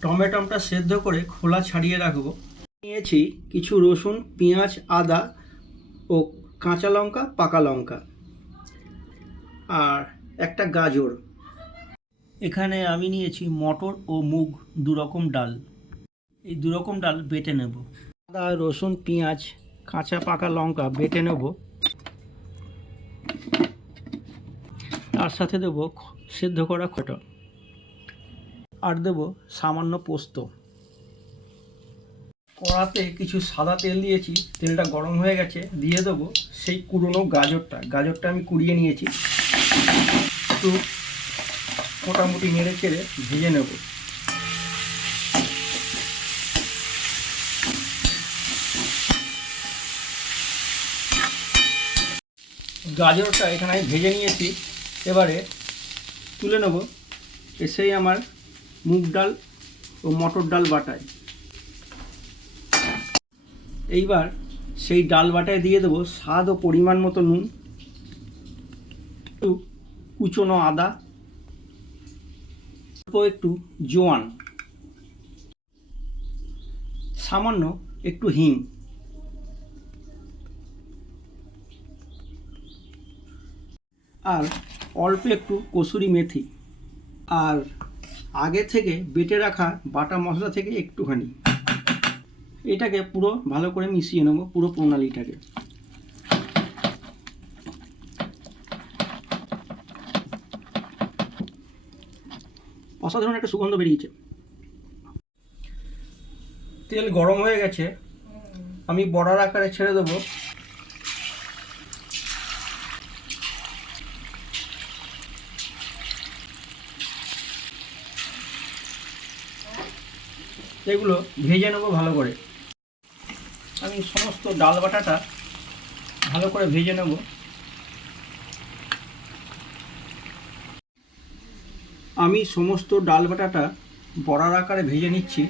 টমেটোটা সেদ্ধ করে খোলা ছাড়িয়ে রাখবো। নিয়েছি কিছু রসুন, পেঁয়াজ, আদা ও কাঁচা লঙ্কা, পাকা লঙ্কা আর একটা গাজর। এখানে আমি নিয়েছি মটর ও মুগ, দুরকম ডাল। এই দুরকম ডাল বেটে নেব। আদা, রসুন, পেঁয়াজ, কাঁচা পাকা লঙ্কা বেটে নেব। তার সাথে দেব সেদ্ধ করা খোটা আর দেব সামান্য পোস্ত। কড়াতে কিছু সাদা তেল দিয়েছি, তেলটা গরম হয়ে গেছে। দিয়ে দেবো সেই কুড়োনো গাজরটা আমি কুড়িয়ে নিয়েছি। একটু মোটামুটি নেড়ে চেড়ে ভেজে নেব। গাজরটা এখানে আমি ভেজে নিয়েছি, এবারে তুলে নেব। এসেই আমার মুগ ডাল ও মটর ডাল বাটায়। এইবার সেই ডাল বাটায় দিয়ে দেবো স্বাদ ও পরিমাণ মতো নুন, একটু কুচনো আদা, একটু জোয়ান, সামান্য একটু হিং আর অল্প একটু কসুরি মেথি আর আগে থেকে বেটে রাখা বাটা মশলা থেকে একটুখানি। এটাকে পুরো ভালো করে মিশিয়ে নেব, পুরো প্রণালীটাকে। অসাধারণ একটা সুগন্ধ বেরিয়েছে। তেল গরম হয়ে গেছে, আমি বড়ার আকারে ছেড়ে দেবো। এগুলো ভেজে নেবো ভালো করে। আমি সমস্ত ডাল বাটাটা ভালো করে ভেজে নেব। আমি সমস্ত ডাল বাটাটা বড়ার আকারে ভেজে নিচ্ছি।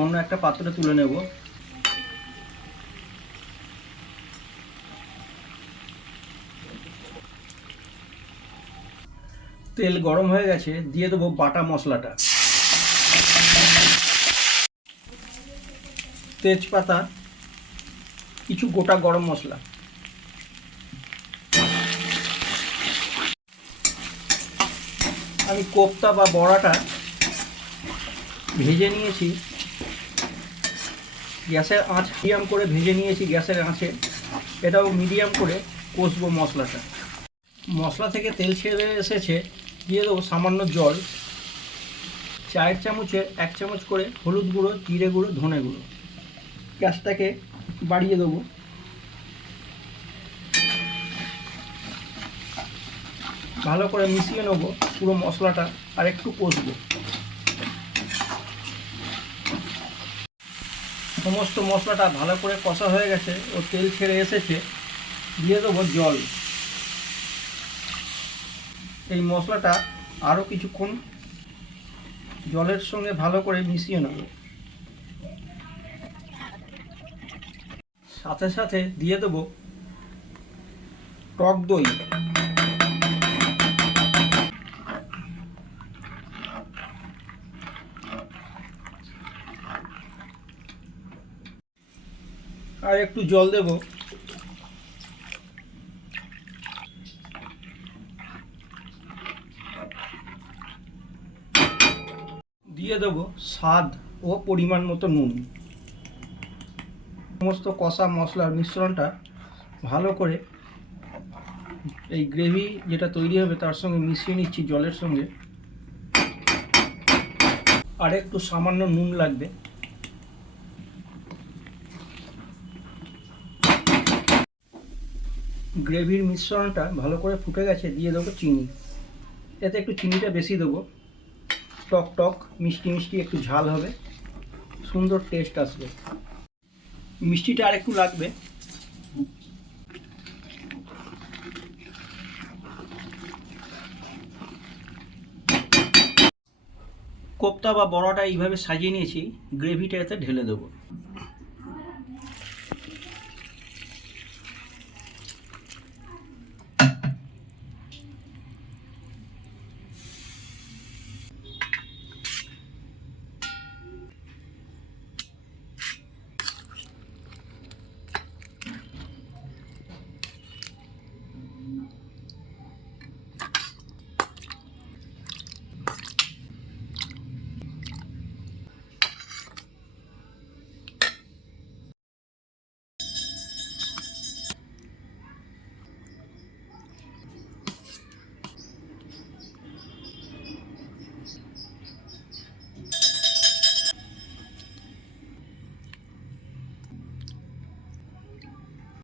অন্য একটা পাত্রে তুলে নেব। তেল গরম হয়ে গেছে, দিয়ে দেবো বাটা মশলাটা। তেজপাতা, কিছু গোটা গরম মশলা, আমি কোপ্তা বা বড়াটা ভেজে নিয়েছি। গ্যাসের আঁচ মিডিয়াম করে ভেজে নিয়েছি গ্যাসের আঁচে। এটাও মিডিয়াম করে কষবো মশলাটা। মশলা থেকে তেল ছেড়ে এসেছে, দিয়ে দেবো সামান্য জল। চায়ের চামচে 1 চামচ করে হলুদ গুঁড়ো, জিরে গুঁড়ো, ধনে গুঁড়ো। গ্যাসটাকে বাড়িয়ে দেবো। ভালো করে মিশিয়ে নেব পুরো মশলাটা আর একটু কষবো। সমস্ত মশলাটা ভালো করে কষা হয়ে গেছে ও তেল ছেড়ে এসেছে, দিয়ে দেবো জল। এই মশলাটা আরও কিছুক্ষণ জলের সঙ্গে ভালো করে মিশিয়ে নেব। সাথে সাথে দিয়ে দেবো টক দই। আর একটু জল দেব। দিয়ে দেবো স্বাদ ও পরিমাণ মতো নুন। সমস্ত কষা মশলার মিশ্রণটা ভালো করে এই গ্রেভি যেটা তৈরি হবে তার সঙ্গে মিশিয়ে নিচ্ছি জলের সঙ্গে। আর একটু সামান্য নুন লাগবে। গ্রেভির মিশ্রণটা ভালো করে ফুটে গেছে, দিয়ে দেবো চিনি। এতে একটু চিনিটা বেশি দেবো, টক টক মিষ্টি মিষ্টি একটু ঝাল হবে, সুন্দর টেস্ট আসবে। মিষ্টিটা আর একটু লাগবে। কোপ্তা বা বড়াটা এইভাবে সাজিয়ে নিয়েছি, গ্রেভিটা এতে ঢেলে দেবো।